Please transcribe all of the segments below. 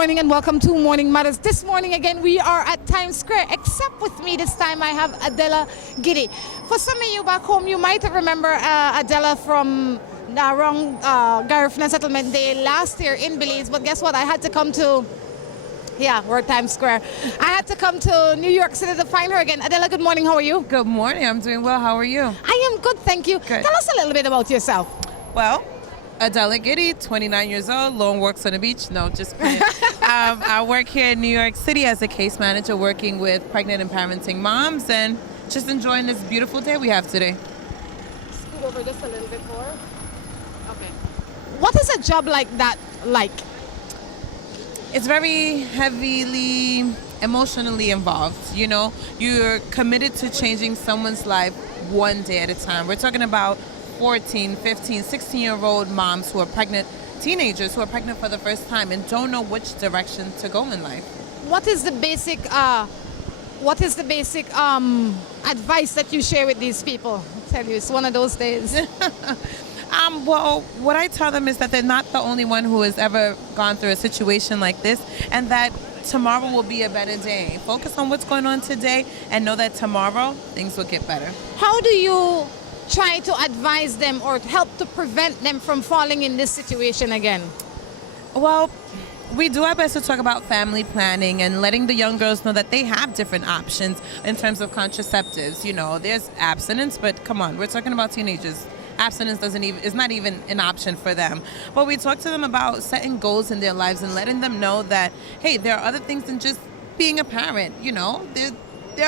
morning and welcome to Morning Matters. This morning again we are at Times Square, except with me this time I have Adela Giddy. For some of you back home, you might remember Adela from around Garifuna Settlement Day last year in Belize, but guess what? I had to come to, we're at Times Square. I had to come to New York City to find her again. Adela, good morning, how are you? Good morning, I'm doing well, how are you? I am good, thank you. Good. Tell us a little bit about yourself. Well, Adela Giddy, 29 years old, lone works on the beach. No, just kidding. I work here in New York City as a case manager working with pregnant and parenting moms and just enjoying this beautiful day we have today. Scoot over just a little bit more. Okay. What is a job like that like? It's very heavily emotionally involved. You know, you're committed to changing someone's life one day at a time. We're talking about 14, 15, 16-year-old moms who are pregnant, teenagers who are pregnant for the first time and don't know which direction to go in life. What is the basic advice that you share with these people? I tell you, it's one of those days. Well, what I tell them is that they're not the only one who has ever gone through a situation like this, and that tomorrow will be a better day. Focus on what's going on today and know that tomorrow things will get better. How do you try to advise them or help to prevent them from falling in this situation again? Well, we do our best to talk about family planning and letting the young girls know that they have different options in terms of contraceptives. You know, there's abstinence, but come on, we're talking about teenagers. Abstinence is not even an option for them. But we talk to them about setting goals in their lives and letting them know that, hey, there are other things than just being a parent. You know, there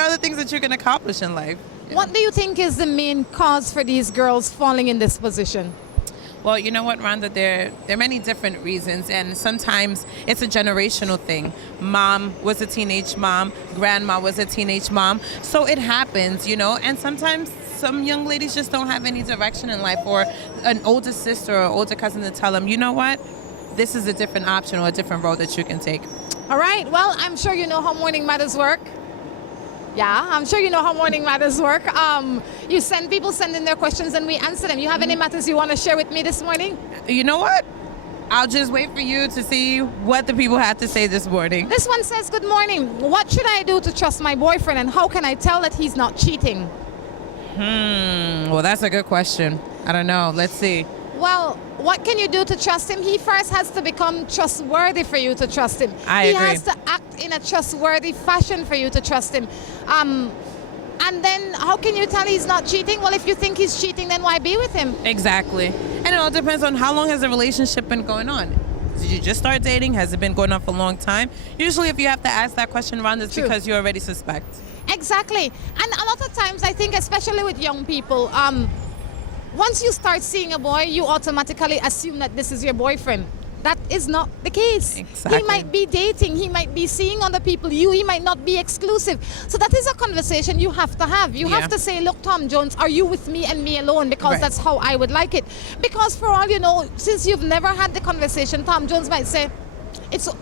are other things that you can accomplish in life. What do you think is the main cause for these girls falling in this position? Well, you know what, Rhonda, there are many different reasons, and sometimes it's a generational thing. Mom was a teenage mom, grandma was a teenage mom, so it happens, you know, and sometimes some young ladies just don't have any direction in life, or an older sister or older cousin to tell them, you know what, this is a different option or a different road that you can take. All right, well, I'm sure you know how Morning Matters work. Yeah, I'm sure you know how Morning Matters work. People send in their questions and we answer them. You have any matters you want to share with me this morning? You know what? I'll just wait for you to see what the people have to say this morning. This one says, good morning. What should I do to trust my boyfriend and how can I tell that he's not cheating? Well, that's a good question. I don't know. Let's see. Well, what can you do to trust him? He first has to become trustworthy for you to trust him. I agree. He has to act in a trustworthy fashion for you to trust him. And then how can you tell he's not cheating? Well, if you think he's cheating, then why be with him? Exactly. And it all depends on how long has the relationship been going on. Did you just start dating? Has it been going on for a long time? Usually if you have to ask that question, Rhonda, it's True. because you already suspect. Exactly. And a lot of times, I think, especially with young people, once you start seeing a boy, you automatically assume that this is your boyfriend. That is not the case. Exactly. He might be dating, he might be seeing other people, he might not be exclusive. So that is a conversation you have to have. You have to say, look, Tom Jones, are you with me and me alone? Because that's how I would like it. Because for all you know, since you've never had the conversation, Tom Jones might say,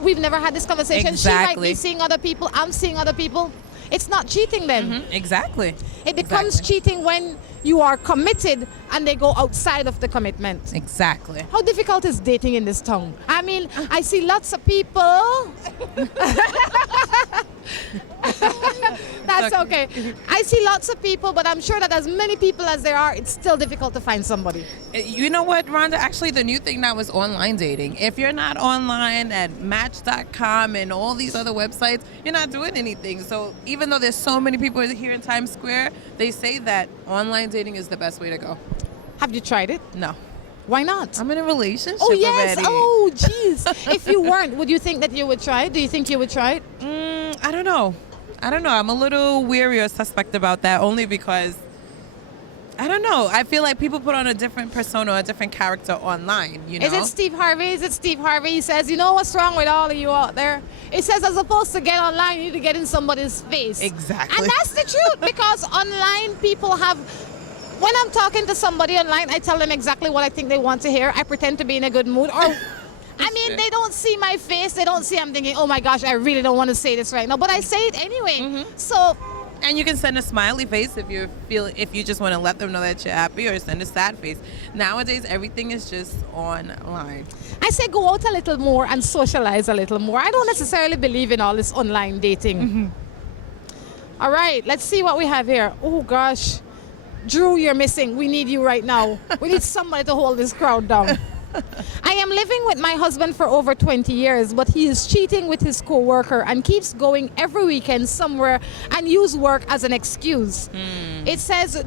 we've never had this conversation. Exactly. She might be seeing other people, I'm seeing other people. It's not cheating then. Exactly. It becomes cheating when you are committed and they go outside of the commitment. Exactly. How difficult is dating in this town? I mean, I see lots of people. That's okay. I see lots of people, but I'm sure that as many people as there are, it's still difficult to find somebody. You know what, Rhonda? Actually, the new thing now is online dating. If you're not online at Match.com and all these other websites, you're not doing anything. So even though there's so many people here in Times Square, they say that online dating is the best way to go. Have you tried it? No. Why not? I'm in a relationship Oh, yes. already. Oh, jeez. If you weren't, would you think that you would try it? Do you think you would try it? I don't know. I'm a little weary or suspect about that only because, I don't know. I feel like people put on a different persona, a different character online, you know? Is it Steve Harvey? He says, you know what's wrong with all of you out there? It says, as opposed to get online, you need to get in somebody's face. Exactly. And that's the truth, because online people have... When I'm talking to somebody online, I tell them exactly what I think they want to hear. I pretend to be in a good mood. Or, I mean, they don't see my face. They don't see I'm thinking, oh my gosh, I really don't want to say this right now. But I say it anyway. So And you can send a smiley face if you just want to let them know that you're happy, or send a sad face. Nowadays, everything is just online. I say go out a little more and socialize a little more. I don't necessarily believe in all this online dating. All right, let's see what we have here. Oh gosh, Drew, you're missing. We need you right now. We need somebody to hold this crowd down. I am living with my husband for over 20 years, but he is cheating with his co-worker and keeps going every weekend somewhere and use work as an excuse. It says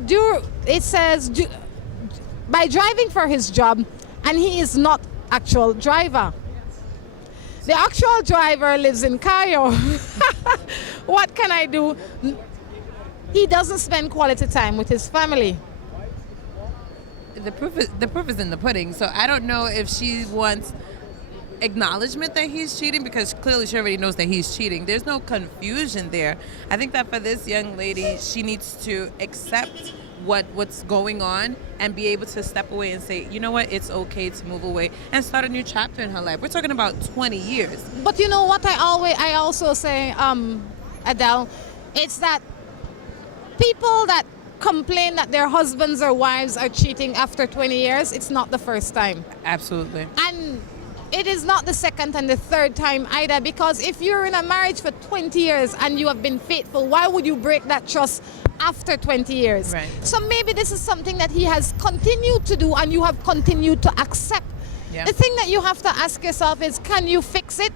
by driving for his job, and he is not actual driver. The actual driver lives in Cayo. What can I do? He doesn't spend quality time with his family. The proof is in the pudding. So I don't know if she wants acknowledgement that he's cheating, because clearly she already knows that he's cheating. There's no confusion there. I think that for this young lady, she needs to accept what's going on and be able to step away and say, you know what, it's okay to move away and start a new chapter in her life. We're talking about 20 years. But you know what I also say, Adele, it's that people that complain that their husbands or wives are cheating after 20 years, it's not the first time. Absolutely. And it is not the second and the third time either, because if you're in a marriage for 20 years and you have been faithful, why would you break that trust after 20 years? Right. So maybe this is something that he has continued to do and you have continued to accept. Yeah. The thing that you have to ask yourself is, can you fix it?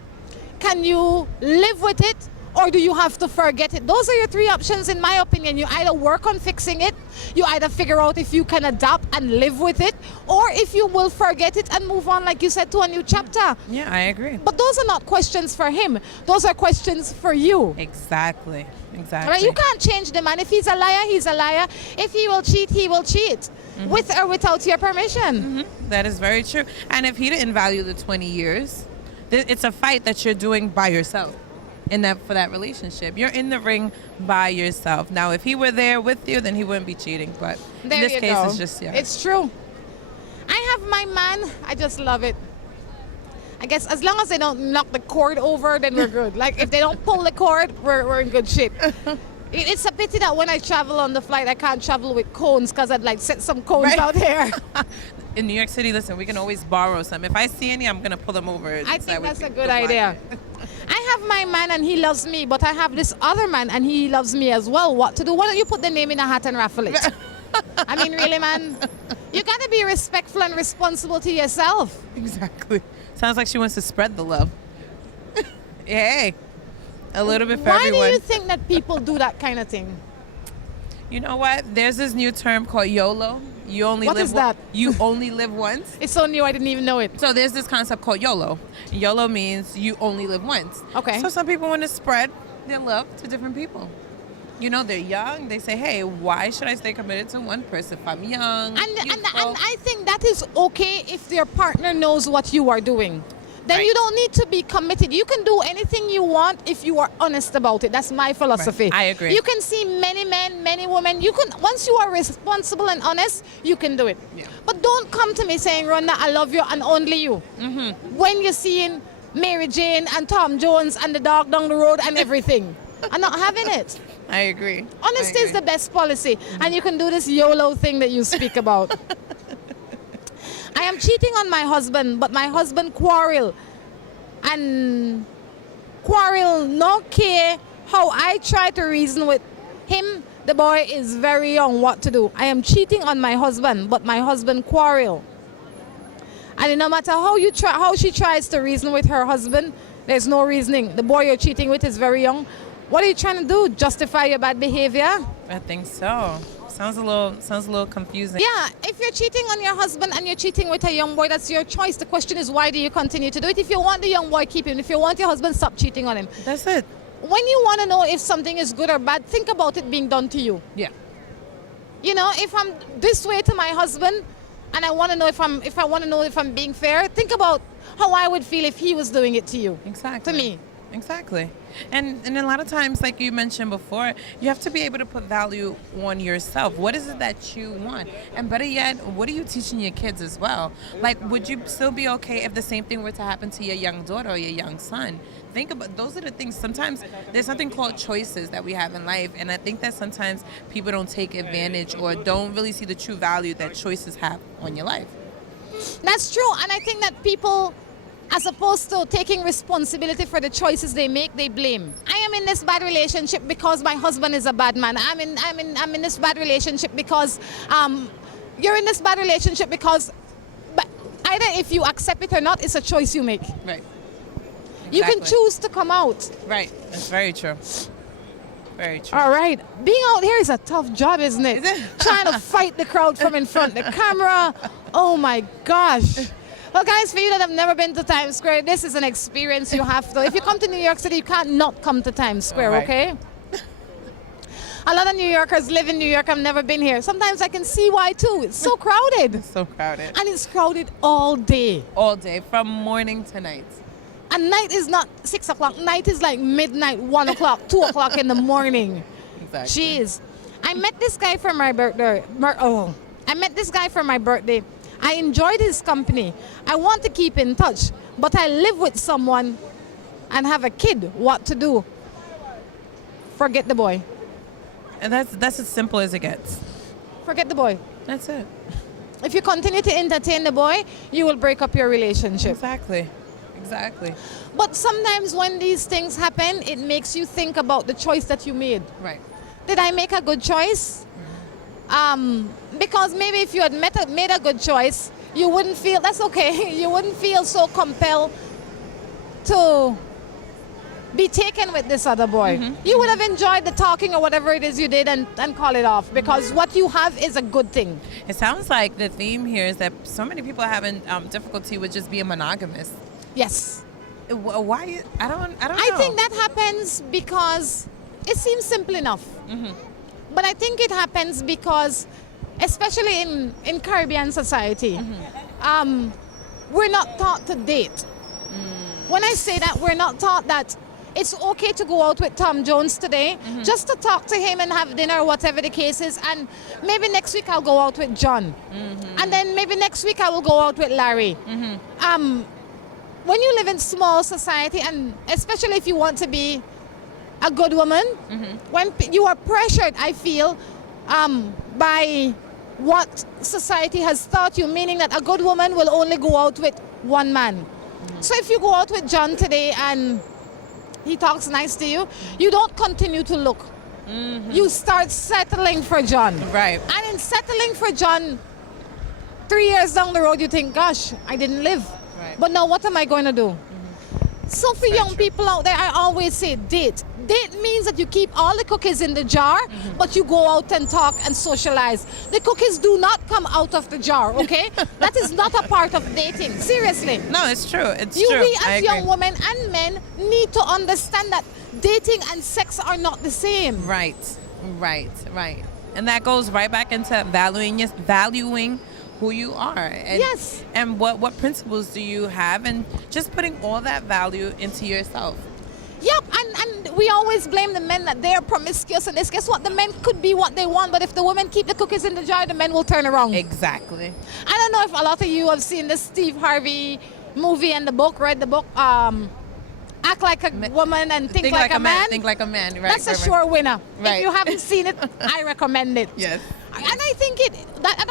Can you live with it? Or do you have to forget it? Those are your three options, in my opinion. You either work on fixing it, you either figure out if you can adapt and live with it, or if you will forget it and move on, like you said, to a new chapter. Yeah, I agree. But those are not questions for him. Those are questions for you. Exactly. All right? You can't change the man. If he's a liar, he's a liar. If he will cheat, he will cheat. With or without your permission. That is very true. And if he didn't value the 20 years, it's a fight that you're doing by yourself. For that relationship, you're in the ring by yourself. Now, if he were there with you, then he wouldn't be cheating. But in this case, it's just It's true. I have my man. I just love it. I guess as long as they don't knock the cord over, then we're good. Like if they don't pull the cord, we're in good shape. It's a pity that when I travel on the flight, I can't travel with cones, because I'd like set some cones out here. In New York City, listen, we can always borrow some. If I see any, I'm gonna pull them over. I think that's a good idea. I have my man and he loves me, but I have this other man and he loves me as well. What to do? Why don't you put the name in a hat and raffle it? I mean, really, man? You gotta be respectful and responsible to yourself. Exactly. Sounds like she wants to spread the love. Hey, a little bit for Why everyone. do you think that people do that kind of thing? You know what? There's this new term called YOLO. You only What live is that? You only live once. It's so new, I didn't even know it. So there's this concept called YOLO. YOLO means you only live once. Okay. So some people want to spread their love to different people. You know, they're young. They say, hey, why should I stay committed to one person if I'm young? And youthful? I think that is okay if your partner knows what you are doing. Then Right. you don't need to be committed. You can do anything you want if you are honest about it. That's my philosophy. Right. I agree. You can see many men, many women. You can, once you are responsible and honest, you can do it. Yeah. But don't come to me saying, Rhonda, I love you and only you. When you're seeing Mary Jane and Tom Jones and the dog down the road and everything. I'm not having it. I agree. Honesty I is the best policy. And you can do this YOLO thing that you speak about. I am cheating on my husband, but my husband quarrel. And quarrel no care how I try to reason with him. The boy is very young. What to do? I am cheating on my husband, but my husband quarrel. And no matter how she tries to reason with her husband, there's no reasoning. The boy you're cheating with is very young. What are you trying to do? Justify your bad behavior? I think so. Sounds a little confusing. Yeah, if you're cheating on your husband and you're cheating with a young boy, that's your choice. The question is, why do you continue to do it? If you want the young boy, keep him. If you want your husband, stop cheating on him. That's it. When you want to know if something is good or bad, think about it being done to you. Yeah. You know, if I'm this way to my husband and I want to know if I'm being fair, think about how I would feel if he was doing it to you. Exactly. To me. Exactly. And a lot of times, like you mentioned before, you have to be able to put value on yourself. What is it that you want? And better yet, what are you teaching your kids as well? Like, would you still be okay if the same thing were to happen to your young daughter or your young son? Think about, those are the things. Sometimes there's something called choices that we have in life, and I think that sometimes people don't take advantage or don't really see the true value that choices have on your life. That's true, and I think that people, as opposed to taking responsibility for the choices they make, they blame. I am in this bad relationship because my husband is a bad man. I'm in this bad relationship because you're in this bad relationship because, but either if you accept it or not, it's a choice you make. Right. You can Exactly. choose to come out. Right. That's very true. Very true. All right. Being out here is a tough job, isn't it? Is it? Trying to fight the crowd from in front of the camera. Oh my gosh. Well, guys, for you that have never been to Times Square, this is an experience you have to. If you come to New York City, you can't not come to Times Square, All right. okay? A lot of New Yorkers live in New York. I've never been here. Sometimes I can see why too. It's so crowded. So crowded. And it's crowded all day. All day, from morning to night. And night is not 6 o'clock. Night is like midnight, 1 o'clock, 2 o'clock in the morning. Exactly. Jeez. I met this guy for my birthday. I met this guy for my birthday. I enjoyed his company. I want to keep in touch, but I live with someone and have a kid. What to do? Forget the boy. And that's as simple as it gets. Forget the boy. That's it. If you continue to entertain the boy, you will break up your relationship. Exactly. Exactly. But sometimes when these things happen, it makes you think about the choice that you made. Right. Did I make a good choice? Because maybe if you had made a good choice, you wouldn't feel, that's okay, you wouldn't feel so compelled to be taken with this other boy. You would have enjoyed the talking or whatever it is you did and call it off because what you have is a good thing. It sounds like the theme here is that so many people are having difficulty with just being monogamous. Yes. Why? I don't know. I think that happens because it seems simple enough. But I think it happens because, especially in Caribbean society, we're not taught to date. When I say that, we're not taught that it's okay to go out with Tom Jones today, just to talk to him and have dinner, whatever the case is, and maybe next week I'll go out with John. And then maybe next week I will go out with Larry. When you live in small society, and especially if you want to be a good woman, when you are pressured, I feel, by what society has taught you, meaning that a good woman will only go out with one man. So if you go out with John today and he talks nice to you, you don't continue to look. You start settling for John. Right. And in settling for John, 3 years down the road, you think, gosh, I didn't live. Right. But now what am I going to do? So for Very young true. people out there, I always say date. Date means that you keep all the cookies in the jar, but you go out and talk and socialize. The cookies do not come out of the jar, okay? That is not a part of dating. Seriously. No, it's true. It's You, true. we I as agree. young women and men need to understand that dating and sex are not the same. Right. And that goes right back into valuing who you are. And, Yes. And what principles do you have, and just putting all that value into yourself. Yep, and we always blame the men that they are promiscuous and this. Guess what? The men could be what they want, but if the women keep the cookies in the jar, the men will turn around. Exactly. I don't know if a lot of you have seen the Steve Harvey movie and the book, read the book, Act Like a Woman and Think Like a Man. Think like a man. Right. That's a right, sure winner. Right. If you haven't seen it, I recommend it. Yes. And I think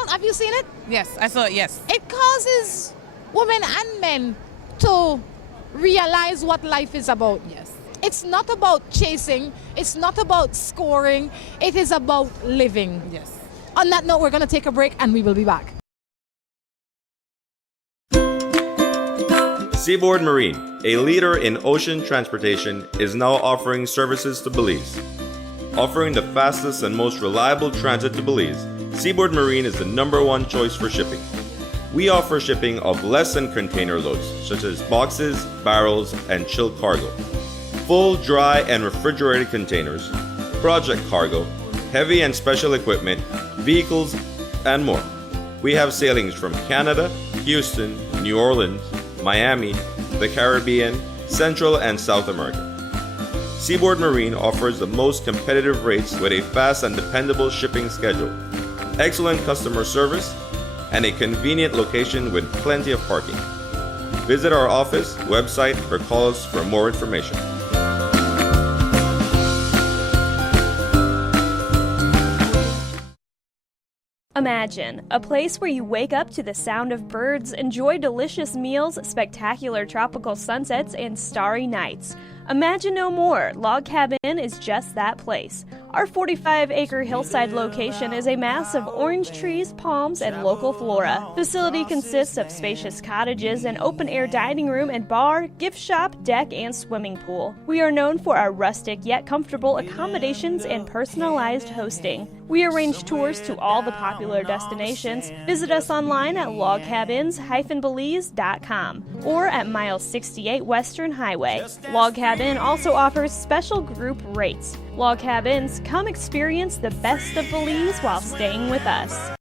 have you seen it? Yes, I saw it. Yes. It causes women and men to realize what life is about. Yes. It's not about chasing. It's not about scoring. It is about living. Yes. On that note, we're going to take a break and we will be back. Seaboard Marine, a leader in ocean transportation, is now offering services to Belize. Offering the fastest and most reliable transit to Belize, Seaboard Marine is the #1 choice for shipping. We offer shipping of less than container loads, such as boxes, barrels, and chilled cargo. Full, dry, and refrigerated containers, project cargo, heavy and special equipment, vehicles, and more. We have sailings from Canada, Houston, New Orleans, Miami, the Caribbean, Central and South America. Seaboard Marine offers the most competitive rates with a fast and dependable shipping schedule, excellent customer service, and a convenient location with plenty of parking. Visit our office, website, or call us for more information. Imagine a place where you wake up to the sound of birds, enjoy delicious meals, spectacular tropical sunsets, and starry nights. Imagine no more. Log Cabin is just that place. Our 45-acre hillside location is a mass of orange trees, palms, and local flora. Facility consists of spacious cottages, an open-air dining room and bar, gift shop, deck, and swimming pool. We are known for our rustic yet comfortable accommodations and personalized hosting. We arrange tours to all the popular destinations. Visit us online at logcabins-belize.com or at mile 68 Western Highway. Log Cabin also offers special group rates. Log Cabins, come experience the best of Belize while staying with us.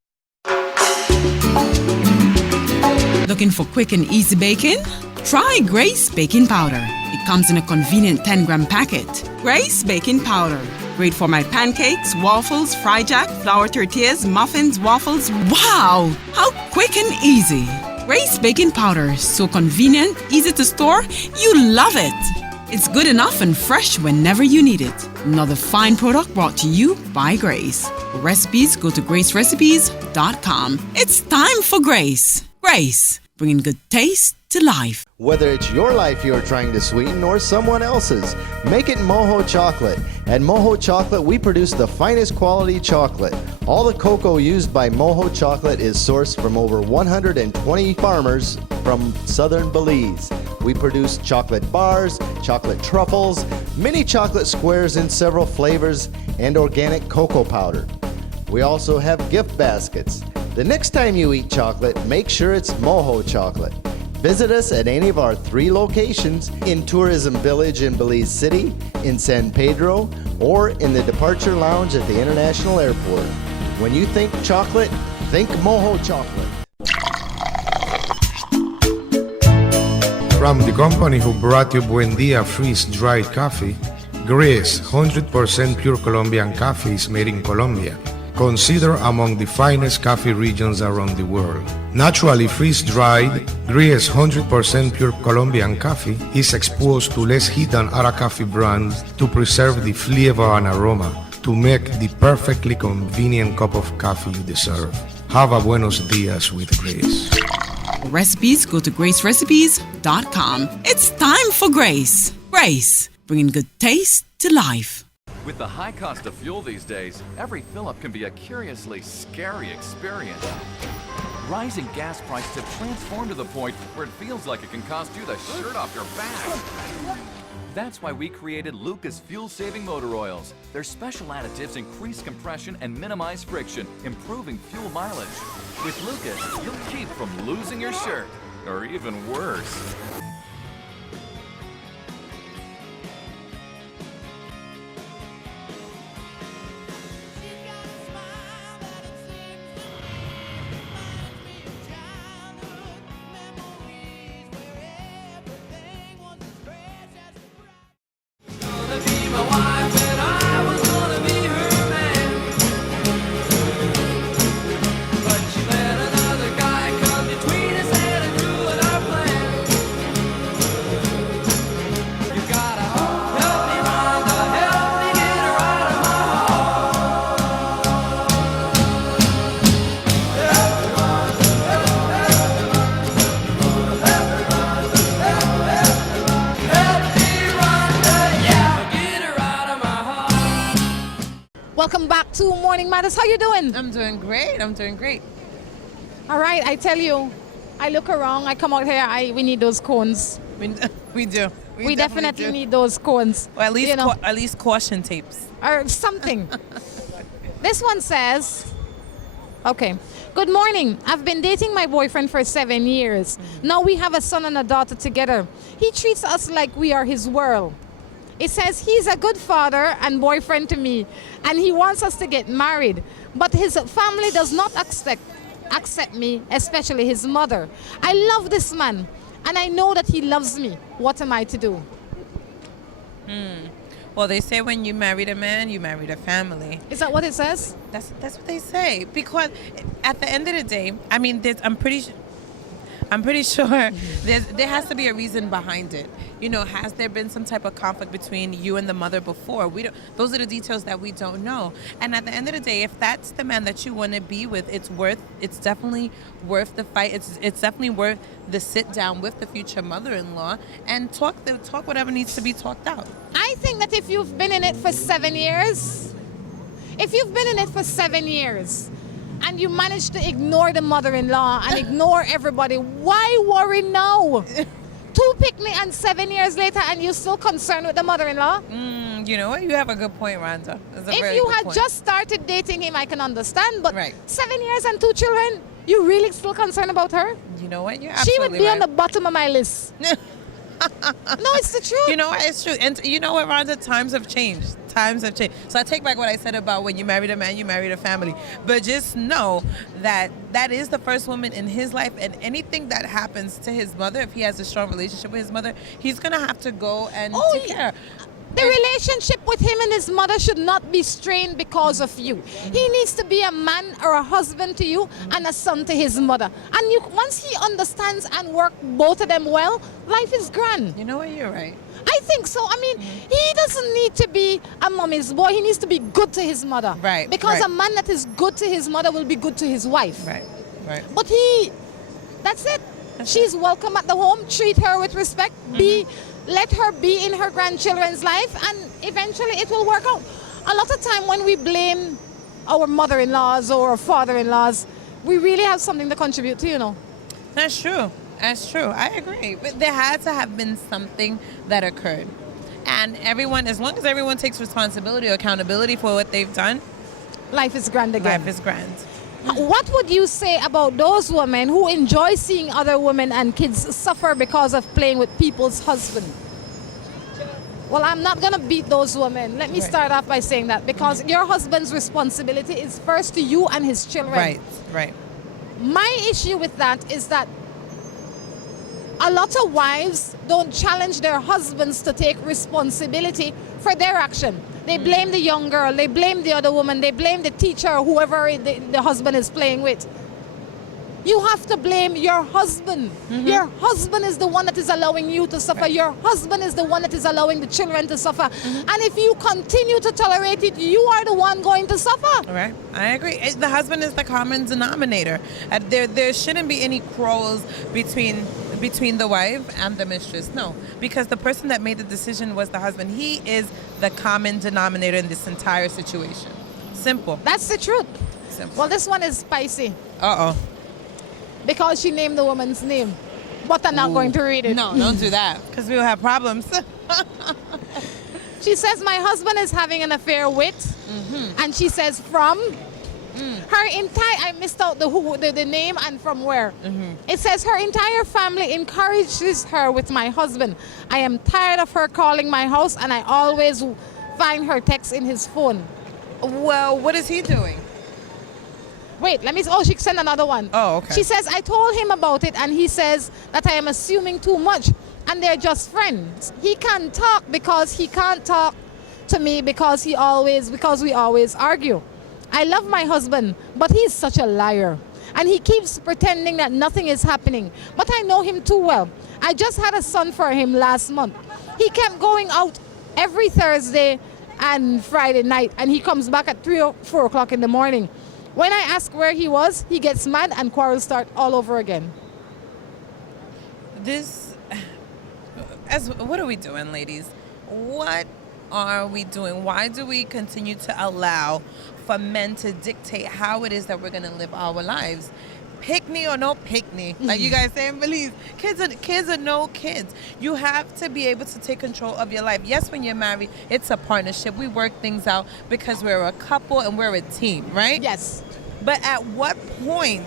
Looking for quick and easy baking? Try Grace Baking Powder. It comes in a convenient 10-gram packet. Grace Baking Powder. Great for my pancakes, waffles, fry jack, flour tortillas, muffins, waffles. Wow! How quick and easy. Grace Baking Powder. So convenient, easy to store. You love it. It's good enough and fresh whenever you need it. Another fine product brought to you by Grace. For recipes, go to gracerecipes.com. It's time for Grace. Grace, bringing good taste to life. Whether it's your life you're trying to sweeten or someone else's, make it Moho Chocolate. At Moho Chocolate, we produce the finest quality chocolate. All the cocoa used by Moho Chocolate is sourced from over 120 farmers from southern Belize. We produce chocolate bars, chocolate truffles, mini chocolate squares in several flavors, and organic cocoa powder. We also have gift baskets. The next time you eat chocolate, make sure it's Moho Chocolate. Visit us at any of our 3 locations in Tourism Village in Belize City, in San Pedro, or in the Departure Lounge at the International Airport. When you think chocolate, think Moho Chocolate. From the company who brought you Buendia freeze-dried coffee, Gris 100% pure Colombian coffee is made in Colombia, considered among the finest coffee regions around the world. Naturally freeze-dried, Gris 100% pure Colombian coffee is exposed to less heat than other coffee brands to preserve the flavor and aroma to make the perfectly convenient cup of coffee you deserve. Have a buenos dias with Gris. For recipes, go to gracerecipes.com. It's time for Grace. Grace, bringing good taste to life. With the high cost of fuel these days, every fill-up can be a curiously scary experience. Rising gas prices have transformed to the point where it feels like it can cost you the shirt off your back. That's why we created Lucas fuel-saving motor oils. Their special additives increase compression and minimize friction, improving fuel mileage. With Lucas, you'll keep from losing your shirt, or even worse. Welcome back to Morning Matters. How you doing? I'm doing great. All right, I tell you, I look around, I come out here, we need those cones. We do. We definitely need those cones. Or at least, you know, at least caution tapes. or something. This one says, okay, good morning. I've been dating my boyfriend for 7 years. Now we have a son and a daughter together. He treats us like we are his world. It says he's a good father and boyfriend to me, and he wants us to get married. But his family does not accept me, especially his mother. I love this man, and I know that he loves me. What am I to do? Well, they say when you married a man, you married a family. Is that what it says? That's what they say. Because at the end of the day, I mean, I'm pretty sure there has to be a reason behind it. You know, has there been some type of conflict between you and the mother before? Those are the details that we don't know. And at the end of the day, if that's the man that you want to be with, it's definitely worth the fight. It's definitely worth the sit down with the future mother-in-law and talk whatever needs to be talked out. I think that if you've been in it for 7 years, and you manage to ignore the mother-in-law and ignore everybody, why worry now? 2 pick-me and 7 years later and you're still concerned with the mother-in-law? You know what? You have a good point, Rhonda. If you had just started dating him, I can understand, but Right. 7 years and 2 children, you really still concerned about her? You know what? You're She absolutely would be on right. the bottom of my list. No, it's the truth. You know what? It's true. And you know what, Rhonda? Times have changed. So I take back what I said about when you married a man, you married a family. But just know that that is the first woman in his life, and anything that happens to his mother, if he has a strong relationship with his mother, he's going to have to go and take care. The relationship with him and his mother should not be strained because of you. He needs to be a man or a husband to you and a son to his mother. And once he understands and work both of them well, life is grand. You know what? You're right. I think so. I mean, he doesn't need to be a mommy's boy. He needs to be good to his mother. Right, Because right. a man that is good to his mother will be good to his wife. Right. But that's it. She's welcome at the home. Treat her with respect. Let her be in her grandchildren's life, and eventually it will work out. A lot of time when we blame our mother-in-laws or our father-in-laws, we really have something to contribute to, you know. That's true. I agree. But there had to have been something that occurred. And as long as everyone takes responsibility or accountability for what they've done, Life is grand again. life is grand. What would you say about those women who enjoy seeing other women and kids suffer because of playing with people's husband? Well, I'm not going to beat those women. Let me start off by saying that, because your husband's responsibility is first to you and his children. Right. My issue with that is that a lot of wives don't challenge their husbands to take responsibility for their action. They blame the young girl, they blame the other woman, they blame the teacher or whoever the husband is playing with. You have to blame your husband. Your husband is the one that is allowing you to suffer. Your husband is the one that is allowing the children to suffer. And if you continue to tolerate it, you are the one going to suffer. All right. I agree. The husband is the common denominator. There shouldn't be any quarrels between the wife and the mistress. No, because the person that made the decision was the husband. He is the common denominator in this entire situation. Simple. That's the truth. Simple. Well, this one is spicy Uh-oh. because she named the woman's name. But I'm not going to read it. No, don't do that, because we'll have problems. She says, my husband is having an affair with, and she says, from her entire, I missed out the name and from where. It says her entire family encourages her with my husband. I am tired of her calling my house, and I always find her text in his phone. Well, what is he doing? Wait, she sent another one. Oh, okay. She says, I told him about it, and he says that I am assuming too much, and they're just friends. He can't talk because he can't talk to me because we always argue. I love my husband, but he's such a liar. And he keeps pretending that nothing is happening. But I know him too well. I just had a son for him last month. He kept going out every Thursday and Friday night, and he comes back at 3 or 4 o'clock in the morning. When I ask where he was, he gets mad and quarrels start all over again. What are we doing, ladies? What are we doing? Why do we continue to allow for men to dictate how it is that we're going to live our lives? Pick me or no pick me, like you guys say in Belize. Kids are no kids. You have to be able to take control of your life. Yes, when you're married, it's a partnership. We work things out because we're a couple and we're a team, right? Yes. But at what point,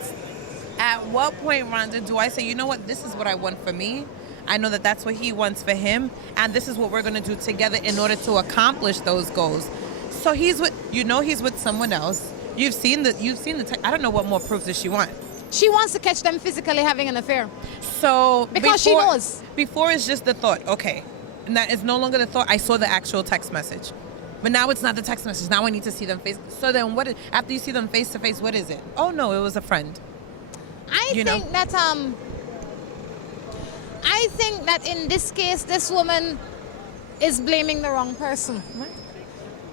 Rhonda, do I say, you know what, this is what I want for me? I know that that's what he wants for him, and this is what we're going to do together in order to accomplish those goals. So he's with someone else. You've seen the I don't know what more proof does she want. She wants to catch them physically having an affair. So Because she knows. Before it's just the thought, okay, And that is no longer the thought. I saw the actual text message. But now it's not the text message. Now I need to see them face. So then after you see them face to face, what is it? Oh no, it was a friend. I think that in this case, this woman is blaming the wrong person.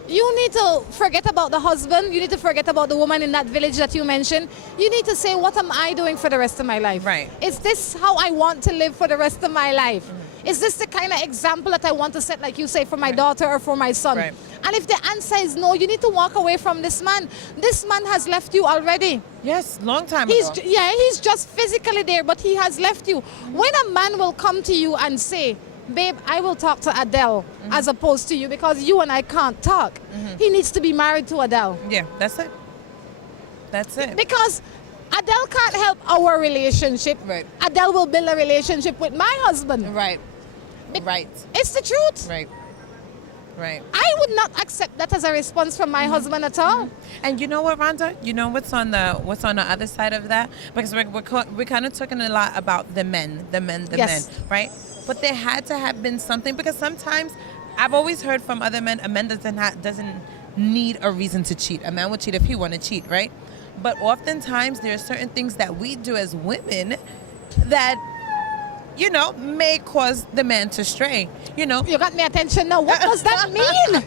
You need to forget about the husband. You need to forget about the woman in that village that you mentioned. You need to say, what am I doing for the rest of my life? Right. Is this how I want to live for the rest of my life? Is this the kind of example that I want to set, like you say, for my daughter or for my son? Right. And if the answer is no, you need to walk away from this man. This man has left you already. Yes, long time ago. He's just physically there, but he has left you. When a man will come to you and say, babe, I will talk to Adele as opposed to you because you and I can't talk. He needs to be married to Adele. Yeah, that's it. That's it. Because Adele can't help our relationship. Right. Adele will build a relationship with my husband. Right. Right. It's the truth. Right. Right. I would not accept that as a response from my husband at all. And you know what, Rhonda? You know what's on the other side of that? Because we're kind of talking a lot about the men, Yes. right? But there had to have been something, because sometimes I've always heard from other men, a man doesn't need a reason to cheat. A man will cheat if he want to cheat, right? But oftentimes there are certain things that we do as women that, you know, may cause the man to stray. You know, You got my attention now. What does that mean?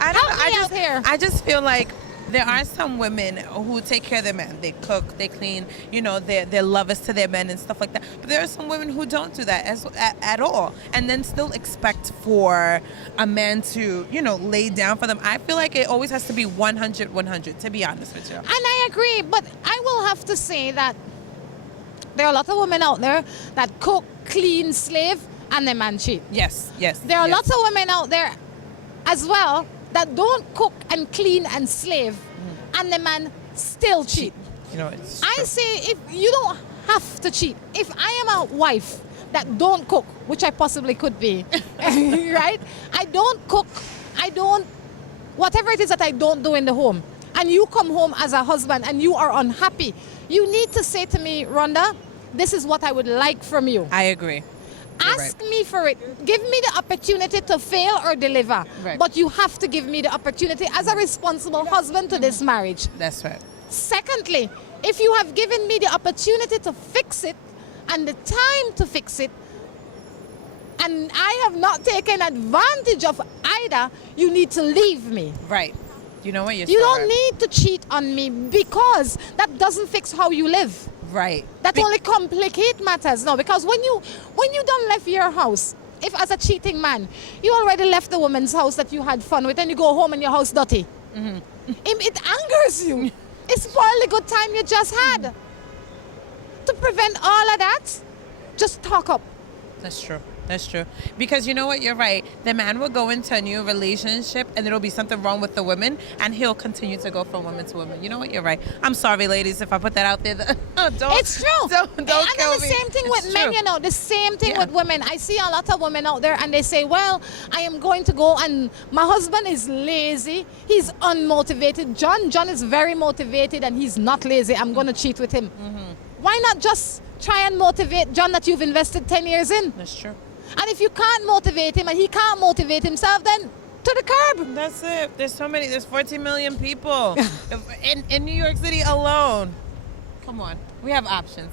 I just feel like there are some women who take care of their men. They cook, they clean, you know, they're lovers to their men and stuff like that. But there are some women who don't do that at all, and then still expect for a man to, you know, lay down for them. I feel like it always has to be 100, to be honest with you. And I agree, but I will have to say that there are a lot of women out there that cook, clean, slave, and their man cheat. Yes. There are lots of women out there as well that don't cook and clean and slave, and the man still cheat. You know, it's I true. say, if you don't have to cheat. If I am a wife that don't cook, which I possibly could be, right? I don't cook, whatever it is that I don't do in the home, and you come home as a husband and you are unhappy, you need to say to me, Rhonda, this is what I would like from you. I agree. Ask me for it. Give me the opportunity to fail or deliver. Right. But you have to give me the opportunity as a responsible husband to this marriage. That's right. Secondly, if you have given me the opportunity to fix it and the time to fix it, and I have not taken advantage of either, you need to leave me. Right. You know what? You don't need to cheat on me, because that doesn't fix how you live. Right. That only complicate matters. No, because when you done left your house, if as a cheating man, you already left the woman's house that you had fun with, and you go home and your house dirty. It angers you. It spoiled the good time you just had. To prevent all of that, just talk up. That's true. That's true. Because you know what? You're right. The man will go into a new relationship and there'll be something wrong with the woman, and he'll continue to go from woman to woman. You know what? You're right. I'm sorry, ladies, if I put that out there. It's true. Don't and kill then the me. same thing It's with men, true. you know, the same thing Yeah. with women. I see a lot of women out there and they say, well, I am going to go, and my husband is lazy. He's unmotivated. John is very motivated and he's not lazy. I'm going to cheat with him. Why not just try and motivate John that you've invested 10 years in? That's true. And if you can't motivate him and he can't motivate himself, then to the curb. That's it. There's 14 million people in New York City alone. Come on. We have options.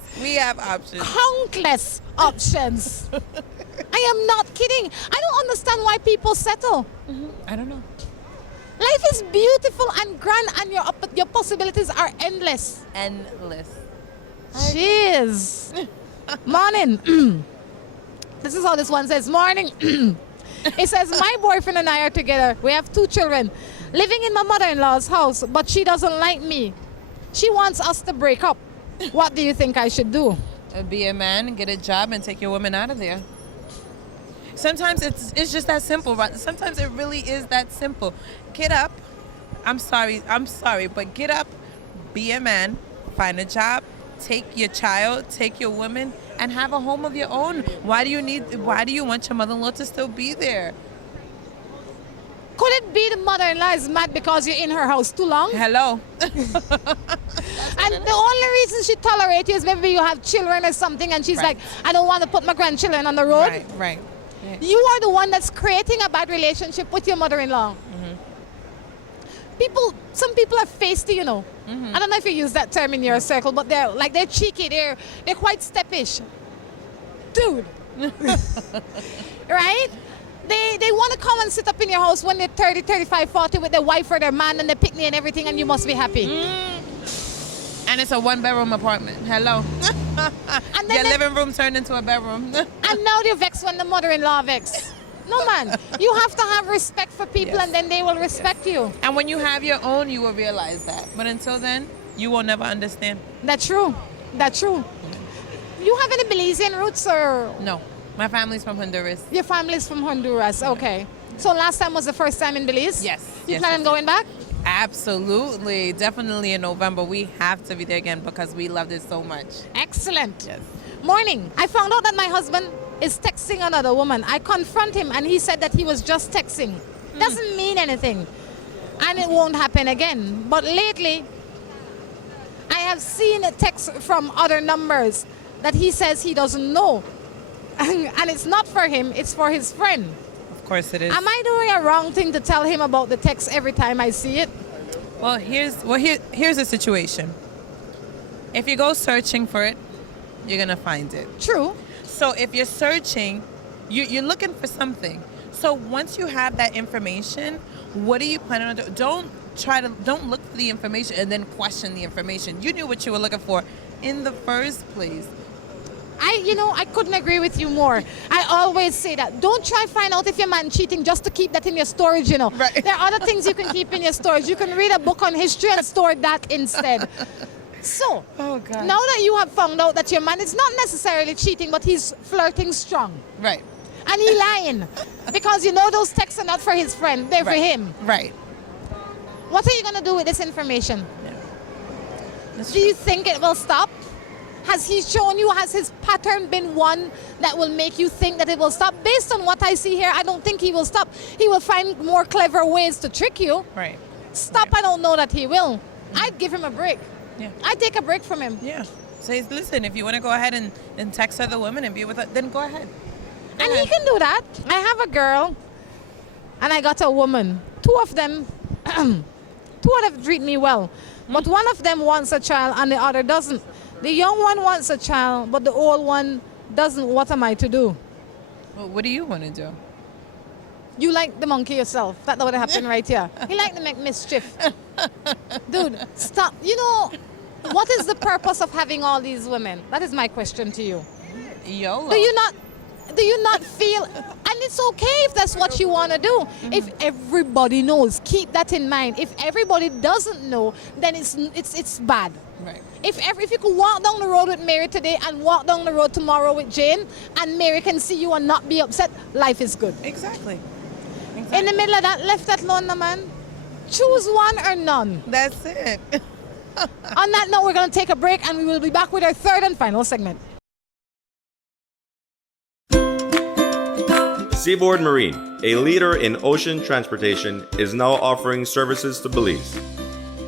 Countless options. I am not kidding. I don't understand why people settle. I don't know. Life is beautiful and grand, and your possibilities are endless. Endless. Cheers. Morning. This is how this one says. Morning. It says, my boyfriend and I are together. We have 2 children. Living in my mother-in-law's house, but she doesn't like me. She wants us to break up. What do you think I should do? Be a man, get a job, and take your woman out of there. Sometimes it's just that simple, right? Sometimes it really is that simple. Get up. I'm sorry, but get up, be a man, find a job, take your child, take your woman, and have a home of your own. Why do you want your mother-in-law to still be there? Could it be the mother-in-law is mad because you're in her house too long? Hello. And the only reason she tolerates you is maybe you have children or something, and she's Right. like, I don't want to put my grandchildren on the road. Right. Right. You are the one that's creating a bad relationship with your mother-in-law. Some people are feisty, you know. I don't know if you use that term in your circle, but they're cheeky. They're quite steppish. Dude. Right? They want to come and sit up in your house when they're 30, 35, 40 with their wife or their man and their picnic and everything, and you must be happy. And it's a 1-bedroom apartment. Hello. And then Your living room turned into a bedroom. And now they're vexed when the mother-in-law vexed. No, man. You have to have respect for people, Yes. and then they will respect you. And when you have your own, you will realize that. But until then, you will never understand. That's true. That's true. You have any Belizean roots, or No. My family's from Honduras. your family's from Honduras? Okay. So last time was the first time in Belize? Yes. You Yes, plan on yes, going back? Absolutely. Definitely in November. We have to be there again because we loved it so much. Excellent. Yes. Morning. I found out that my husband is texting another woman. I confront him, and he said that he was just texting. Doesn't mean anything. And it won't happen again. But lately, I have seen a text from other numbers that he says he doesn't know. And it's not for him, it's for his friend. Of course it is. Am I doing a wrong thing to tell him about the text every time I see it? Well, here's the situation. If you go searching for it, you're going to find it. True. So if you're searching, you're looking for something. So once you have that information, what are you planning on doing? Don't look for the information and then question the information. You knew what you were looking for in the first place. I couldn't agree with you more. I always say that. Don't try find out if your man cheating just to keep that in your storage, you know. Right. There are other things you can keep in your storage. You can read a book on history and store that instead. So, Oh, God. now that you have found out that your man is not necessarily cheating, but he's flirting strong. Right. And he lying. Because you know those texts are not for his friend. They're for him. Right. What are you going to do with this information? That's Do you think it will stop? Has he shown you, has his pattern been one that will make you think that it will stop? Based on what I see here, I don't think he will stop. He will find more clever ways to trick you. Right. Stop, I don't know that he will. I'd give him a break. Yeah. I'd take a break from him. Yeah. Say, listen, if you want to go ahead and text other women and be with her, then go ahead. Go And ahead. he can do that. I have a girl and I got a woman. Two of them treat me well. But one of them wants a child and the other doesn't. The young one wants a child, but the old one doesn't. What am I to do? Well, what do you want to do? You like the monkey yourself. That's what happened right here. He like to make mischief. Dude, stop. You know, what is the purpose of having all these women? That is my question to you. YOLO. Do you not feel, and it's okay if that's what you want to do. If everybody knows, keep that in mind. If everybody doesn't know, then it's bad. Right. If you could walk down the road with Mary today and walk down the road tomorrow with Jane, and Mary can see you and not be upset, life is good. Exactly. In the middle of that, left that alone, no man. Choose one or none. That's it. On that note, we're going to take a break, and we will be back with our third and final segment. Seaboard Marine, a leader in ocean transportation, is now offering services to Belize.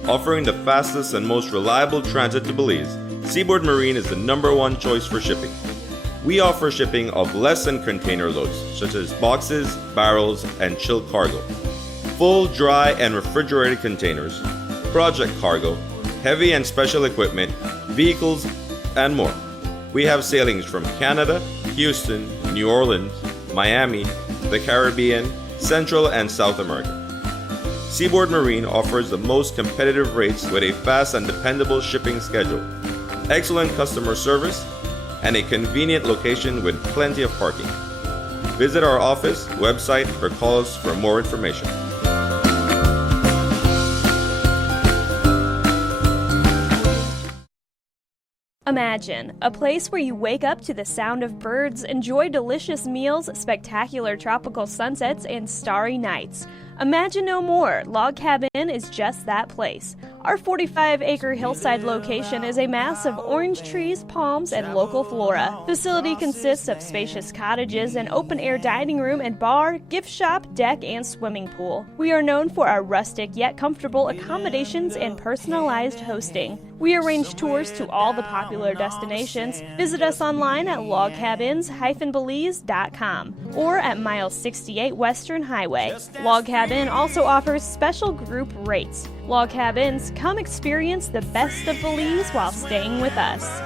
Offering the fastest and most reliable transit to Belize, Seaboard Marine is the #1 choice for shipping. We offer shipping of less than container loads, such as boxes, barrels, and chilled cargo, full, dry, and refrigerated containers, project cargo, heavy and special equipment, vehicles, and more. We have sailings from Canada, Houston, New Orleans, Miami, the Caribbean, Central and South America. Seaboard Marine offers the most competitive rates with a fast and dependable shipping schedule, excellent customer service, and a convenient location with plenty of parking. Visit our office, website, or call us for more information. Imagine a place where you wake up to the sound of birds, enjoy delicious meals, spectacular tropical sunsets, and starry nights. Imagine no more. Log Cabin is just that place. Our 45-acre hillside location is a mass of orange trees, palms, and local flora. Facility consists of spacious cottages, an open-air dining room and bar, gift shop, deck, and swimming pool. We are known for our rustic yet comfortable accommodations and personalized hosting. We arrange tours to all the popular destinations. Visit us online at logcabins-belize.com or at mile 68 Western Highway. Log Cabin also offers special group rates. Log Cabins, come experience the best of Belize while staying with us.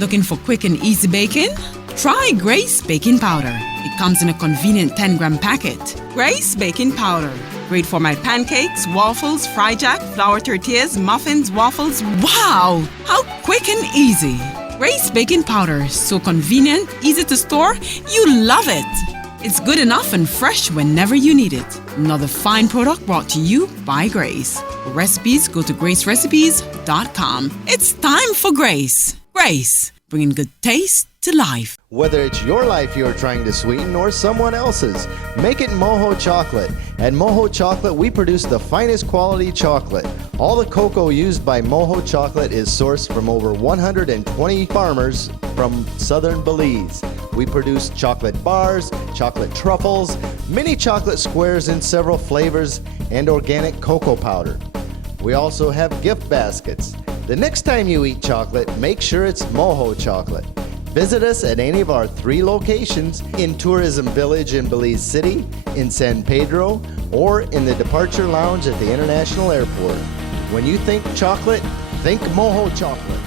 Looking for quick and easy baking? Try Grace Baking Powder. It comes in a convenient 10-gram packet. Grace Baking Powder. Great for my pancakes, waffles, fry jack, flour tortillas, muffins, waffles. Wow! How quick and easy. Grace Baking Powder. So convenient, easy to store. You love it. It's good enough and fresh whenever you need it. Another fine product brought to you by Grace. For recipes, go to gracerecipes.com. It's time for Grace. Grace, bringing good taste to life. Whether it's your life you're trying to sweeten or someone else's, make it Moho Chocolate. At Moho Chocolate, we produce the finest quality chocolate. All the cocoa used by Moho Chocolate is sourced from over 120 farmers from southern Belize. We produce chocolate bars, chocolate truffles, mini chocolate squares in several flavors, and organic cocoa powder. We also have gift baskets. The next time you eat chocolate, make sure it's Moho Chocolate. Visit us at any of our 3 locations in Tourism Village in Belize City, in San Pedro, or in the Departure Lounge at the International Airport. When you think chocolate, think Moho Chocolate.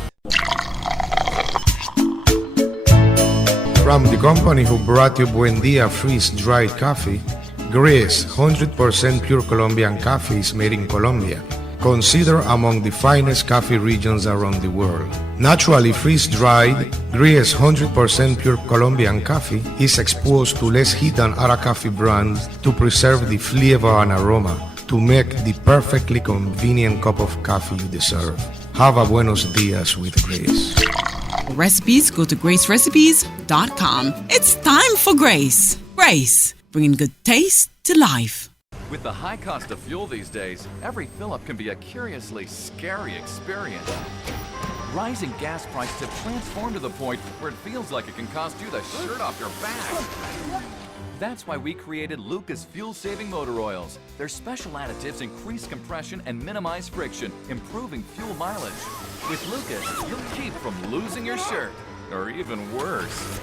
From the company who brought you Buen Dia freeze-dried coffee, Gris 100% pure Colombian coffee is made in Colombia. Considered among the finest coffee regions around the world. Naturally freeze-dried, Gris 100% pure Colombian coffee is exposed to less heat than other coffee brands to preserve the flavor and aroma to make the perfectly convenient cup of coffee you deserve. Have a buenos dias with Gris. For recipes, go to gracerecipes.com. It's time for Grace. Grace, bringing good taste to life. With the high cost of fuel these days, every fill-up can be a curiously scary experience. Rising gas prices have transformed to the point where it feels like it can cost you the shirt off your back. That's why we created Lucas fuel-saving motor oils. Their special additives increase compression and minimize friction, improving fuel mileage. With Lucas, you'll keep from losing your shirt, or even worse.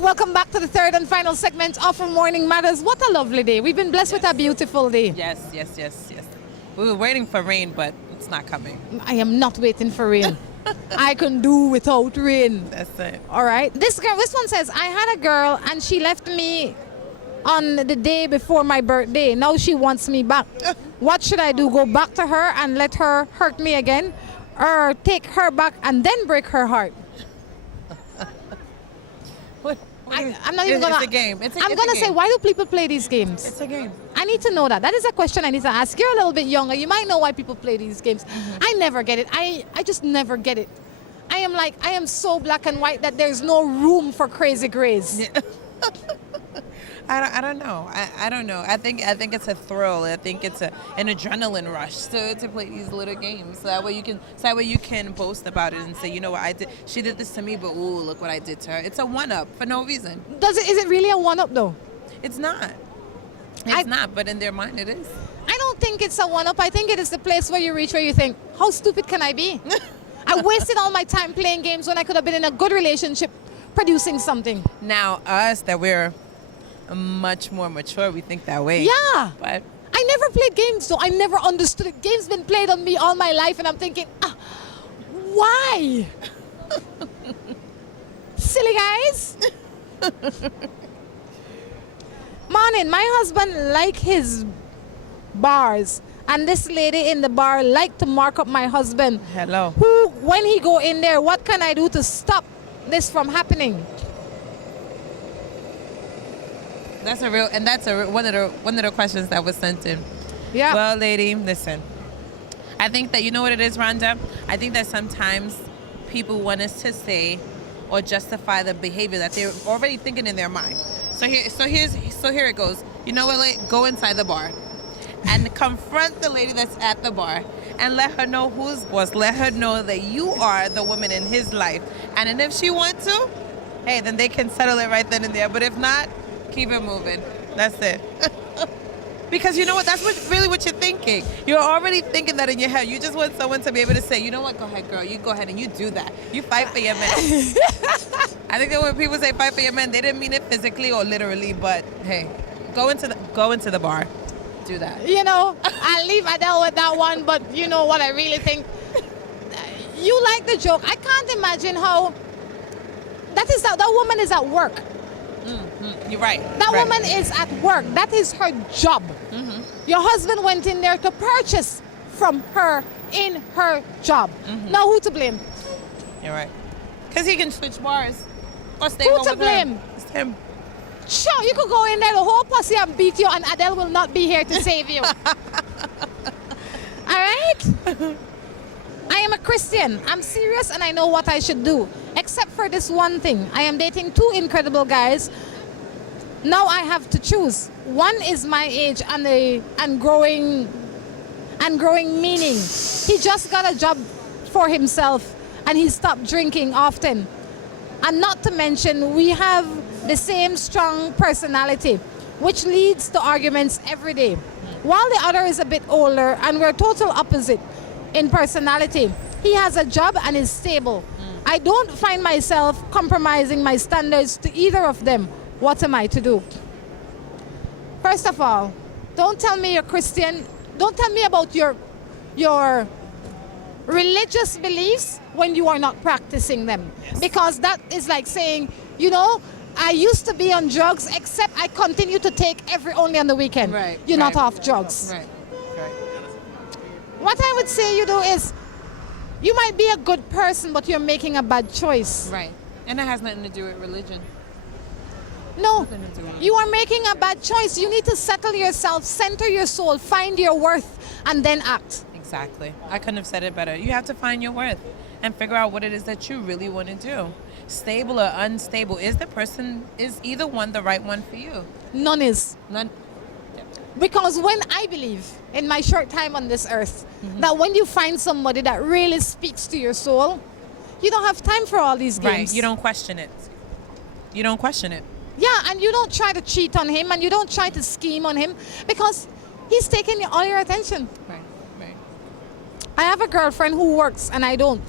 Welcome back to the third and final segment of Morning Matters. What a lovely day. We've been blessed with a beautiful day. Yes. We were waiting for rain, but it's not coming. I am not waiting for rain. I can do without rain. That's it. All right. This one says, I had a girl and she left me on the day before my birthday. Now she wants me back. What should I do? Go back to her and let her hurt me again? Or take her back and then break her heart? I'm not even gonna. It's a game. I'm gonna say, why do people play these games? It's a game. I need to know that. That is a question I need to ask. You're a little bit younger. You might know why people play these games. Mm-hmm. I never get it. I just never get it. I am so black and white that there's no room for crazy grays. Yeah. I don't know. I don't know. I think it's a thrill. I think it's an adrenaline rush to play these little games. So that way you can boast about it and say, you know what, she did this to me, but ooh, look what I did to her. It's a one-up for no reason. Is it really a one-up though? It's not. It's not, but in their mind it is. I don't think it's a one-up. I think it is the place where you reach where you think, how stupid can I be? I wasted all my time playing games when I could have been in a good relationship producing something. Now, us, that we're much more mature, we think that way. Yeah. But I never played games, so I never understood it. Games been played on me all my life, and I'm thinking, why? Silly guys. Morning, my husband like his bars, and this lady in the bar like to mark up my husband. hello. Who, when he go in there, what can I do to stop this from happening? That's a real, and that's one of the questions that was sent in. Yeah. Well, lady, listen. I think that, you know what it is, Rhonda? I think that sometimes people want us to say or justify the behavior that they're already thinking in their mind. So here it goes. You know what? Like, go inside the bar and confront the lady that's at the bar and let her know who's boss. Let her know that you are the woman in his life. And then if she wants to, hey, then they can settle it right then and there. But if not, keep it moving. That's it. Because you know what? That's really what you're thinking. You're already thinking that in your head. You just want someone to be able to say, you know what? Go ahead, girl. You go ahead and you do that. You fight for your man. I think that when people say fight for your man, they didn't mean it physically or literally, but hey, go into the bar. Do that. You know, I'll leave Adele with that one, but you know what I really think? You like the joke. I can't imagine how that woman is at work. You're right. That right. woman is at work. That is her job. Your husband went in there to purchase from her in her job. Now who to blame? You're right. Because he can switch bars or stay Who home to with blame? her. It's him. Sure, you could go in there, the whole posse, and beat you, and Adele will not be here to save you. All right? I am a Christian. I'm serious, and I know what I should do. Except for this one thing. I am dating two incredible guys. Now I have to choose. One is my age and growing meaning. He just got a job for himself, and he stopped drinking often. And not to mention, we have the same strong personality, which leads to arguments every day. While the other is a bit older and we're total opposite in personality, he has a job and is stable. I don't find myself compromising my standards to either of them. What am I to do? First of all, don't tell me you're Christian. Don't tell me about your religious beliefs when you are not practicing them. Yes. Because that is like saying, you know, I used to be on drugs, except I continue to take only on the weekend. Right. You're not off drugs. Right. What I would say you do is, you might be a good person, but you're making a bad choice. Right. And that has nothing to do with religion. No, you are making a bad choice. You need to settle yourself, center your soul, find your worth, and then act. Exactly. I couldn't have said it better. You have to find your worth and figure out what it is that you really want to do. Stable or unstable, is either one the right one for you? None is. None. Because when I believe, in my short time on this earth, that when you find somebody that really speaks to your soul, you don't have time for all these games. Right. You don't question it. You don't question it. Yeah, and you don't try to cheat on him, and you don't try to scheme on him, because he's taking all your attention. Right. I have a girlfriend who works, and I don't.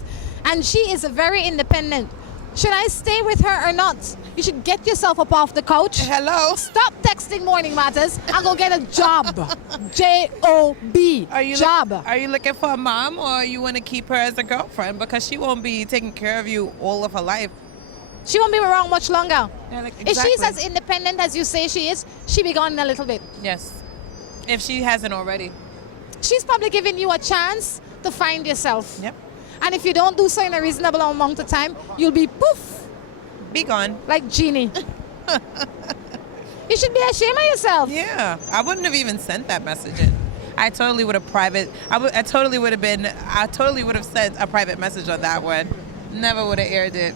And she is very independent. Should I stay with her or not? You should get yourself up off the couch. Hello. Stop texting Morning Matters and go get a job. J-O-B. Job. Are you looking for a mom, or you want to keep her as a girlfriend? Because she won't be taking care of you all of her life. She won't be around much longer. Yeah, If she's as independent as you say she is, she'll be gone in a little bit. Yes. If she hasn't already. She's probably giving you a chance to find yourself. Yep. And if you don't do so in a reasonable amount of time, you'll be poof. Be gone. Like Genie. You should be ashamed of yourself. Yeah. I wouldn't have even sent that message in. I totally would have sent a private message on that one. Never would have aired it.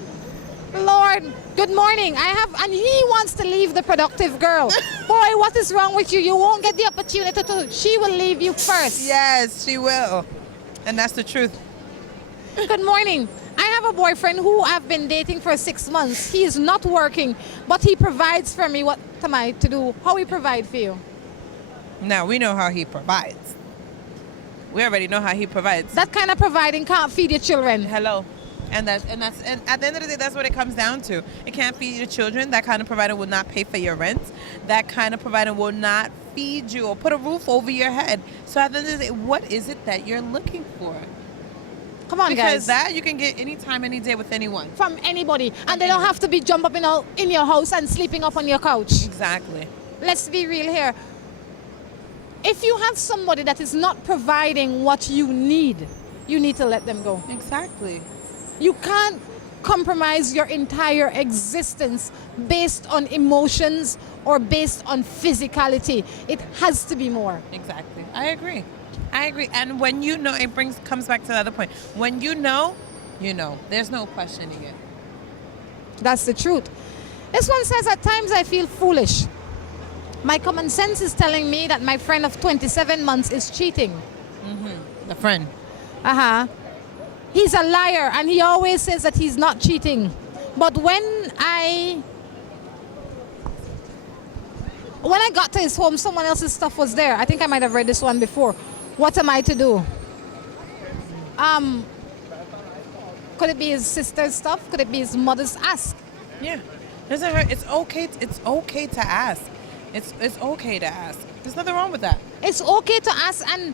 Lord, good morning. And he wants to leave the productive girl. Boy, what is wrong with you? You won't get the opportunity to. She will leave you first. Yes, she will. And that's the truth. Good morning. I have a boyfriend who I've been dating for 6 months. He is not working, but he provides for me. What am I to do? How he provide for you? Now, we know how he provides. We already know how he provides. That kind of providing can't feed your children. Hello. And at the end of the day, that's what it comes down to. It can't feed your children. That kind of provider will not pay for your rent. That kind of provider will not feed you or put a roof over your head. So at the end of the day, what is it that you're looking for? Come on, Because guys. that you can get anytime, any day with anyone. From anybody. And they don't have to be jump up in your house and sleeping up on your couch. Exactly. Let's be real here. If you have somebody that is not providing what you need to let them go. Exactly. You can't compromise your entire existence based on emotions or based on physicality. It has to be more. Exactly. I agree. And when you know, comes back to the other point. When you know, you know. There's no questioning it. That's the truth. This one says, at times I feel foolish. My common sense is telling me that my friend of 27 months is cheating. The friend. Uh-huh. He's a liar and he always says that he's not cheating. But when I got to his home, someone else's stuff was there. I think I might have read this one before. What am I to do? Could it be his sister's stuff? Could it be his mother's? Ask. Yeah. Doesn't hurt. It's okay. It's okay to ask. It's okay to ask. There's nothing wrong with that. It's okay to ask, and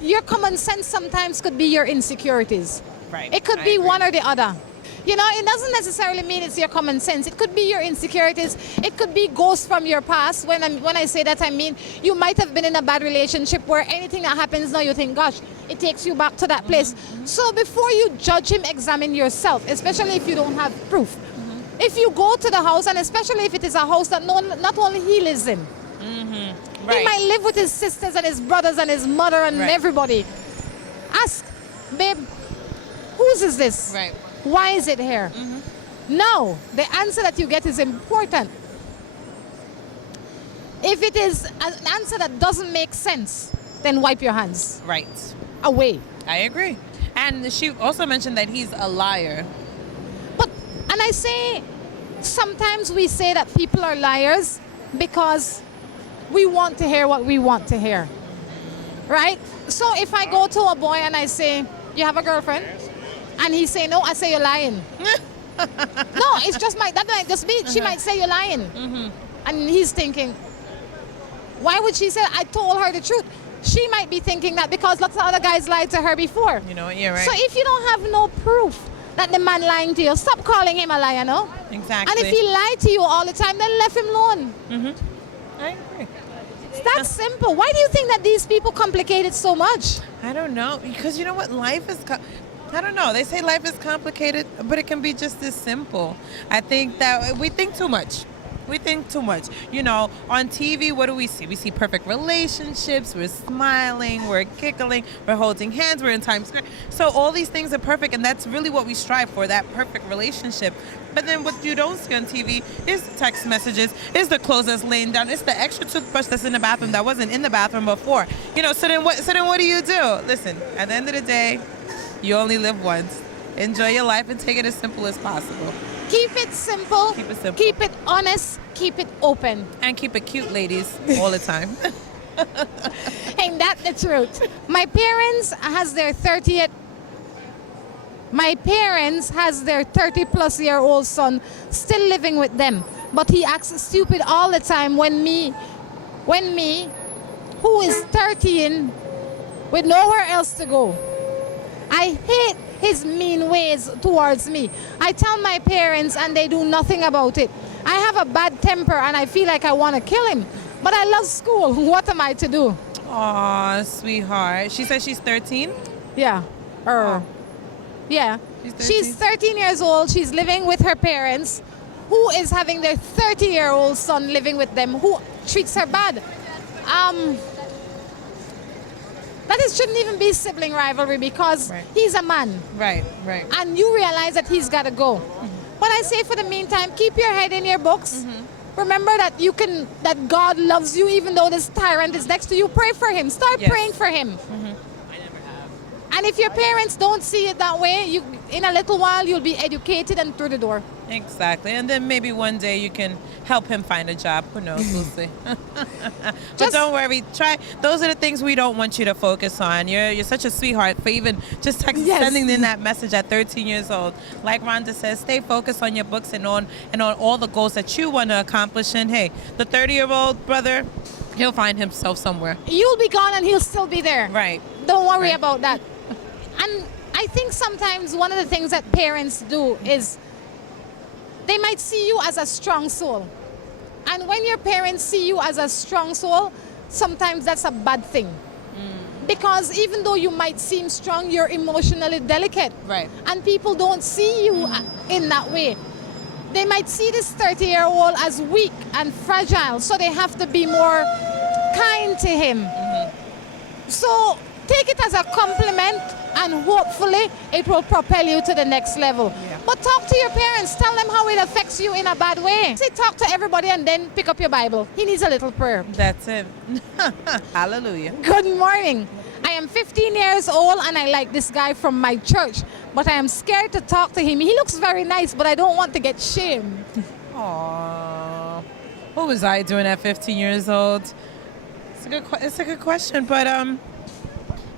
your common sense sometimes could be your insecurities. Right. It could I be agree. one or the other. You know, it doesn't necessarily mean it's your common sense. It could be your insecurities. It could be ghosts from your past. When I say that, I mean you might have been in a bad relationship where anything that happens now you think, gosh, it takes you back to that place. So before you judge him, examine yourself, especially if you don't have proof. If you go to the house, and especially if it is a house that not only he lives in, Right. he might live with his sisters and his brothers and his mother and Right. everybody. Ask, babe, whose is this? Right. Why is it here? No, the answer that you get is important. If it is an answer that doesn't make sense, then wipe your hands Right. away. I agree. And she also mentioned that he's a liar. And I say, sometimes we say that people are liars because we want to hear what we want to hear. Right? So if I go to a boy and I say, you have a girlfriend? And he say, no, I say, you're lying. No, it's just that might just be, she might say you're lying. And he's thinking, why would she say, I told her the truth? She might be thinking that because lots of other guys lied to her before. You know what? You're right. So if you don't have no proof that the man lying to you, stop calling him a liar, no? Exactly. And if he lied to you all the time, then left him alone. I agree. It's that simple. Why do you think that these people complicate it so much? I don't know. Because you know what? Life is... I don't know. They say life is complicated, but it can be just as simple. I think that we think too much. We think too much. You know, on TV, what do we see? We see perfect relationships. We're smiling. We're giggling. We're holding hands. We're in Times Square. So all these things are perfect, and that's really what we strive for, that perfect relationship. But then what you don't see on TV is text messages, is the clothes that's laying down, it's the extra toothbrush that's in the bathroom that wasn't in the bathroom before. You know, so then what do you do? Listen, at the end of the day, you only live once. Enjoy your life and take it as simple as possible. Keep it simple. Keep it simple. Keep it honest. Keep it open. And keep it cute, ladies, all the time. Ain't that the truth? My parents has their 30th. My parents has their 30-plus-year-old son still living with them, but he acts stupid all the time when me, who is 13, with nowhere else to go. I hate his mean ways towards me. I tell my parents and they do nothing about it. I have a bad temper and I feel like I want to kill him. But I love school. What am I to do? Aw, sweetheart. She says she's 13? Yeah. Yeah. She's 13 years old. She's living with her parents, who is having their 30-year-old son living with them, who treats her bad. That shouldn't even be sibling rivalry because he's a man. Right. And you realize that he's got to go. But I say for the meantime, keep your head in your books. Remember that that God loves you even though this tyrant is next to you. Pray for him. Start praying for him. And if your parents don't see it that way, in a little while you'll be educated and through the door. Exactly. And then maybe one day you can help him find a job. Who knows? We'll see. But Just- don't worry. Try. Those are the things we don't want you to focus on. You're such a sweetheart for even just Yes. sending in that message at 13 years old. Like Rhonda says, stay focused on your books and on all the goals that you want to accomplish. And hey, the 30-year-old brother, he'll find himself somewhere. You'll be gone and he'll still be there. Right. Don't worry Right. about that. And I think sometimes one of the things that parents do is they might see you as a strong soul. And when your parents see you as a strong soul, sometimes that's a bad thing. Because even though you might seem strong, you're emotionally delicate. Right. And people don't see you in that way. They might see this 30-year-old as weak and fragile, so they have to be more kind to him. So take it as a compliment, and hopefully it will propel you to the next level. Yeah. But talk to your parents. Tell them how it affects you in a bad way. Say talk to everybody and then pick up your Bible. He needs a little prayer. That's it. Hallelujah. Good morning. I am 15 years old and I like this guy from my church, but I am scared to talk to him. He looks very nice, but I don't want to get shamed. Aww. What was I doing at 15 years old? It's a good question, but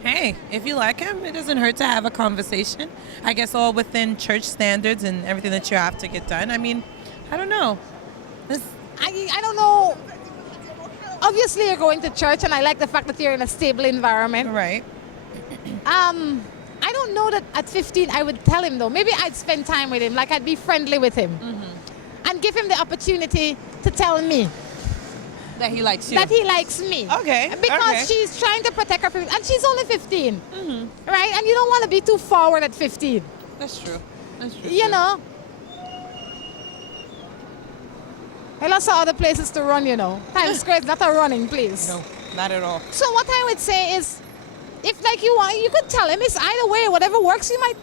hey, if you like him, it doesn't hurt to have a conversation. I guess all within church standards and everything that you have to get done. I mean, I don't know. I don't know. Obviously, you're going to church, and I like the fact that you're in a stable environment. Right. I don't know that at 15 I would tell him, though. Maybe I'd spend time with him, like I'd be friendly with him. And give him the opportunity to tell me That he likes you. that he likes me. Okay, Because okay. she's trying to protect her, and she's only 15. Right? And you don't want to be too forward at 15. That's true. That's true. You know? I lots of other places to run, you know. Times Square is not a running place. No, not at all. So what I would say is, if like you want, you could tell him it's either way, whatever works. You might.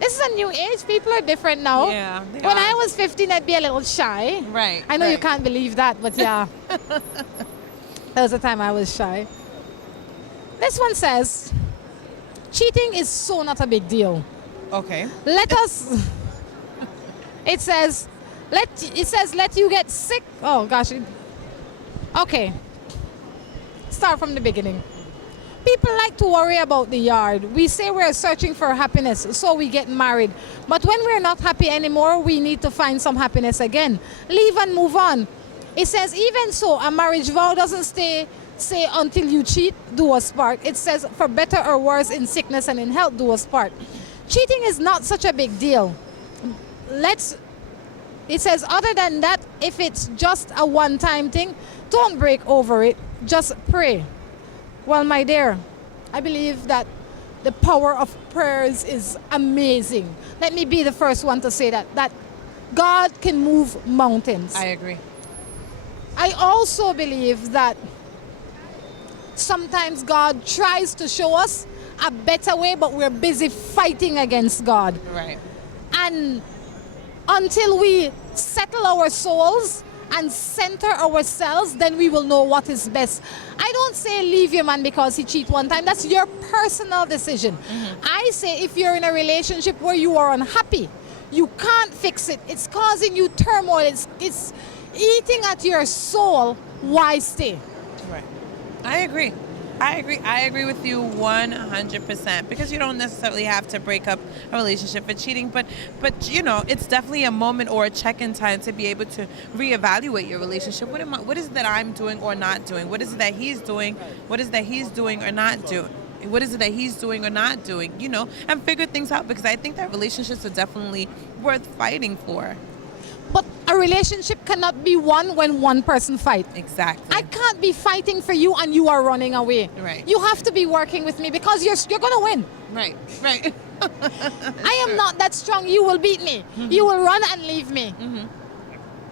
This is a new age. People are different now. Yeah, they When are. I was 15, I'd be a little shy. Right. I know you right. can't believe that, but yeah. That was the time I was shy. This one says, cheating is so not a big deal. Okay. Let us. It says, let you get sick. Oh gosh. Okay. Start from the beginning. People like to worry about the yard. We say we're searching for happiness, so we get married. But when we're not happy anymore, we need to find some happiness again. Leave and move on. It says, even so, a marriage vow doesn't say until you cheat, do us part. It says, for better or worse, in sickness and in health, do us part. Cheating is not such a big deal. It says, other than that, if it's just a one-time thing, don't break over it. Just pray. Well, my dear, I believe that the power of prayers is amazing. Let me be the first one to say that God can move mountains. I agree. I also believe that sometimes God tries to show us a better way, but we're busy fighting against God. Right. And until we settle our souls and center ourselves, then we will know what is best. I don't say leave your man because he cheated one time. That's your personal decision. I say if you're in a relationship where you are unhappy, you can't fix it. It's causing you turmoil. It's eating at your soul. Why stay? Right. I agree. I agree with you 100% because you don't necessarily have to break up a relationship for cheating, but you know, it's definitely a moment or a check-in time to be able to reevaluate your relationship. What is it that I'm doing or not doing? What is it that he's doing? What is it that he's doing or not doing? What is it that he's doing or not doing? You know, and figure things out because I think that relationships are definitely worth fighting for. But a relationship cannot be won when one person fights. Exactly. I can't be fighting for you and you are running away. Right. You have to be working with me because you're going to win. Right. Right. I am not that strong. You will beat me. You will run and leave me.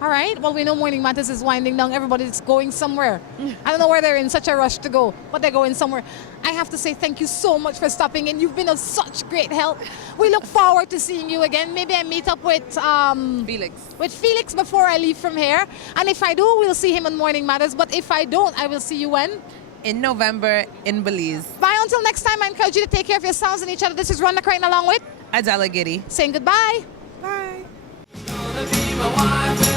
All right. Well, we know Morning Matters is winding down. Everybody's going somewhere. I don't know where they're in such a rush to go, but they're going somewhere. I have to say thank you so much for stopping in. You've been of such great help. We look forward to seeing you again. Maybe I meet up with Felix before I leave from here. And if I do, we'll see him on Morning Matters. But if I don't, I will see you when? In November in Belize. Bye. Until next time, I encourage you to take care of yourselves and each other. This is Rhonda Creighton along with Adela Giddy. saying goodbye. Bye. wanna be my wife.